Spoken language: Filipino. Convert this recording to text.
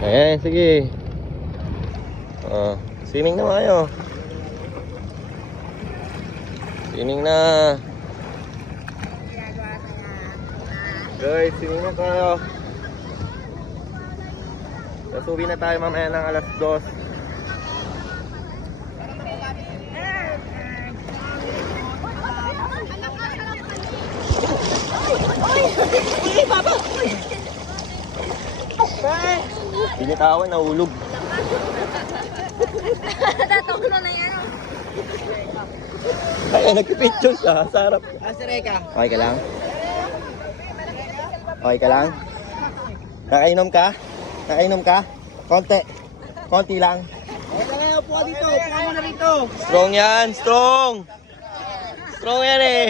Ayan, sige. Swimming na kayo. Swimming na. Guys, swimming na tayo. Nasubi na tayo mamaya ng alas 2. Binitawan, nahulog. Tatoklo na yan. Ay, nagpipicture siya. Sarap. Si Reka. Okay ka lang? Okay ka lang? Nakainom ka? Nakainom ka? Konti. Konti lang. Reka nga, upo ka dito. Upo ka muna rito. Strong yan, strong! Strong yan eh.